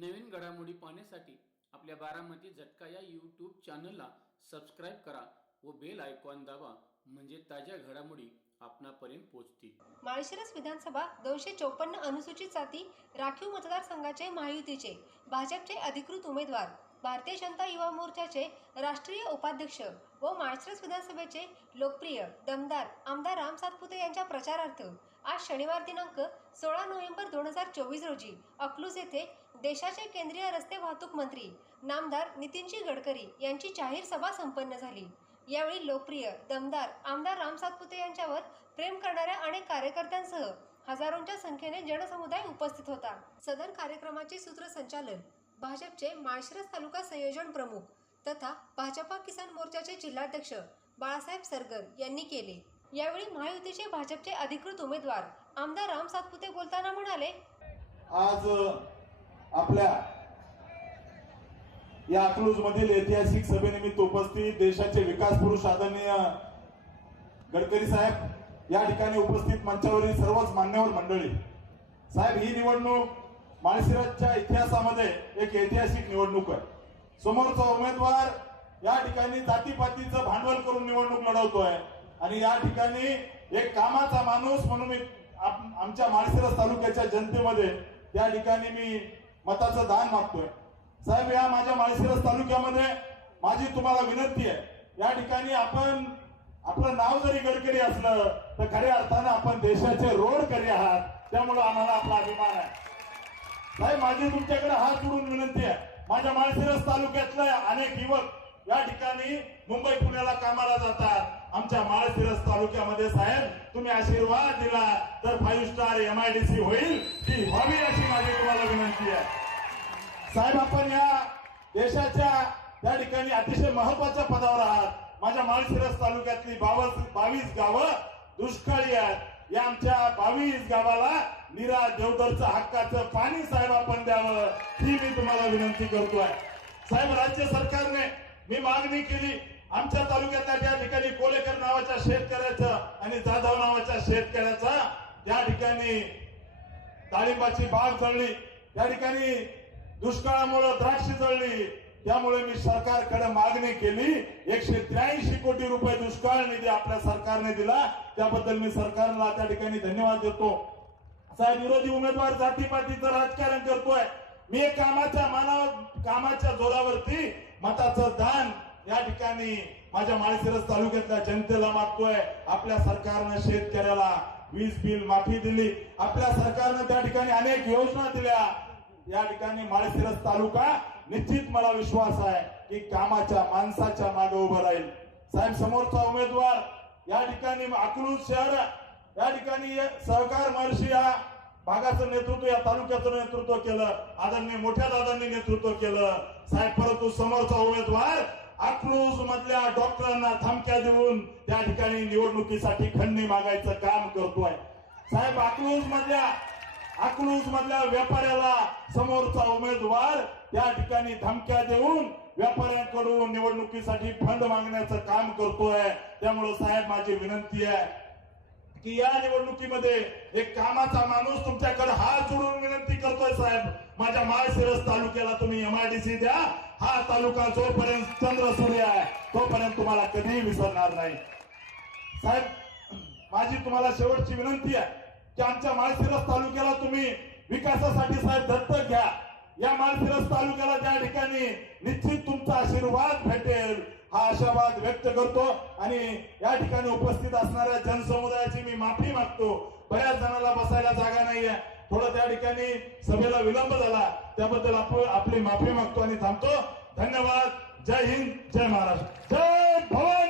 नवीन घडामोडी पाहण्यासाठी आपल्या बारामती झटका या यूट्यूब चॅनलला सबस्क्राईब करा व बेल आयकॉन दाबा, म्हणजे ताज्या घडामोडी आपणापर्यंत पोहोचतील. माळशिरस विधानसभा 254 अनुसूचित जाती राखीव मतदारसंघाचे महायुतीचे भाजपचे अधिकृत उमेदवार, भारतीय जनता युवा मोर्चाचे राष्ट्रीय उपाध्यक्ष व माळशिरस विधानसभेचे लोकप्रिय दमदार आमदार राम सातपुते यांच्या प्रचारार्थ आज शनिवार दिनांक 16 नोव्हेंबर 2024 रोजी अकलूज येथे देशाचे केंद्रीय रस्ते वाहतूक मंत्री नामदार नितीनजी गडकरी यांची जाहीर सभा संपन्न झाली. यावेळी लोकप्रिय दमदार आमदार राम सातपुते यांच्यावर प्रेम करणाऱ्या अनेक कार्यकर्त्यांसह हजारोंच्या संख्येने जनसमुदाय उपस्थित होता. सदर कार्यक्रमाचे सूत्रसंचालन भाजपचे माळशिरस तालुका संयोजन प्रमुख तथा भाजपा किसान मोर्चाचे जिल्हाध्यक्ष बाळासाहेब सरगर यांनी केले. यावेळी महायुतीचे भाजपचे अधिकृत उमेदवार आमदार राम सातपुते बोलताना म्हणाले, आज आपल्या या अकलूज मधील ऐतिहासिक सभेनिमित्त उपस्थित देशाचे विकास पुरुष आदरणीय गडकरी साहेब, या ठिकाणी उपस्थित मंचावरील सर्वच मान्यवर मंडळी, साहेब, ही निवडणूक माळशिरसच्या इतिहासामध्ये एक ऐतिहासिक निवडणूक आहे. समोरचा उमेदवार या ठिकाणी जातीपातीचं भांडवल करून निवडणूक लढवतोय आणि या ठिकाणी एक कामाचा माणूस म्हणून आमच्या माळशिरस तालुक्याच्या जनतेमध्ये या ठिकाणी मी मताचं दान मागतोय. साहेब, या माझ्या माळशिरस तालुक्यामध्ये माझी तुम्हाला विनंती आहे, या ठिकाणी आपण आपलं नाव जरी गडकरी असलं तर खऱ्या अर्थानं आपण देशाचे रोडकरी आहात, त्यामुळे आम्हाला आपला अभिमान आहे. साहेब, माझी तुमच्याकडे हात जोडून विनंती आहे, माझ्या माळशिरस तालुक्यातले अनेक युवक या ठिकाणी मुंबई पुण्याला कामाला जातात. आमच्या माळशिरस तालुक्यामध्ये साहेब तुम्ही आशीर्वाद दिला तर 5 स्टार MIDC होईल, ती व्हावी अशी माझी तुम्हाला विनंती आहे. साहेब, आपण या देशाच्या त्या ठिकाणी अतिशय महत्वाच्या पदावर आहात. माझ्या माळशिरस तालुक्यातली 22 गावं दुष्काळी आहेत. या आमच्या 22 गावाला निरा देवदरचं हक्काचं पाणी साहेब आपण द्यावं, ही मी तुम्हाला विनंती करतोय. साहेब, राज्य सरकारने मी मागणी केली, आमच्या तालुक्यातल्या त्या ठिकाणी कोलेकर नावाच्या शेतकऱ्याचं आणि जाधव नावाच्या शेतकऱ्याचा त्या ठिकाणी डाळिंबाची बाग जळली, त्या ठिकाणी दुष्काळामुळे द्राक्ष जळली. त्यामुळे मी सरकारकडे मागणी केली, 183 कोटी रुपये दुष्काळ निधी आपल्या सरकारने दिला, त्याबद्दल मी सरकारला त्या ठिकाणी धन्यवाद देतो. साहेब, विरोधी उमेदवार जातीपातीचं राजकारण करतोय, मी कामाच्या जोरावरती मताचं दान या ठिकाणी माझ्या माळशिरस तालुक्यातल्या जनतेला मागतोय. आपल्या सरकारनं शेतकऱ्याला वीज बिल माफी दिली, आपल्या सरकारनं त्या ठिकाणी अनेक योजना दिल्या. या ठिकाणी माळशिरस तालुका निश्चित मला विश्वास आहे की कामाच्या माणसाच्या मागे उभं राहील. साहेब, समोरचा उमेदवार या ठिकाणी अकलूज शहर या ठिकाणी सहकार महर्षी या भागाचं नेतृत्व, या तालुक्याचं नेतृत्व केलं, आदरणीय मोठ्या दादांनी नेतृत्व केलं. साहेब, परंतु समोरचा उमेदवार अकलूज मधल्या डॉक्टरांना धमक्या देऊन त्या ठिकाणी निवडणुकीसाठी खंडणी मागायचं काम करतोय. साहेब, अकलूज मधल्या व्यापाऱ्याला समोरचा उमेदवार त्या ठिकाणी धमक्या देऊन व्यापाऱ्यांकडून निवडणुकीसाठी फंड मागण्याचं काम करतोय. त्यामुळे साहेब, माझी विनंती आहे की या निवडणुकीमध्ये एक कामाचा माणूस तुमच्याकडे हात जोडून विनंती करतोय. साहेब, माझ्या माळशिरस तालुक्याला तुम्ही MIDC द्या. हा तालुका जोपर्यंत चंद्र सूर्य आहे तोपर्यंत तुम्हाला कधीही विसरणार नाही. साहेब, माझी तुम्हाला शेवटची विनंती आहे की आमच्या माळशिरस तालुक्याला तुम्ही विकासासाठी साहेब दत्तक घ्या. या माळशिरस तालुक्याला त्या ठिकाणी निश्चित तुमचा आशीर्वाद भेटेल, हा आशावाद व्यक्त करतो आणि या ठिकाणी उपस्थित असणाऱ्या जनसमुदायाची मी माफी मागतो. बऱ्याच जणांना बसायला जागा नाहीये, थोडं त्या ठिकाणी सभेला विलंब झाला, त्याबद्दल आपली माफी मागतो आणि थांबतो. धन्यवाद. जय हिंद, जय महाराष्ट्र, जय भवानी.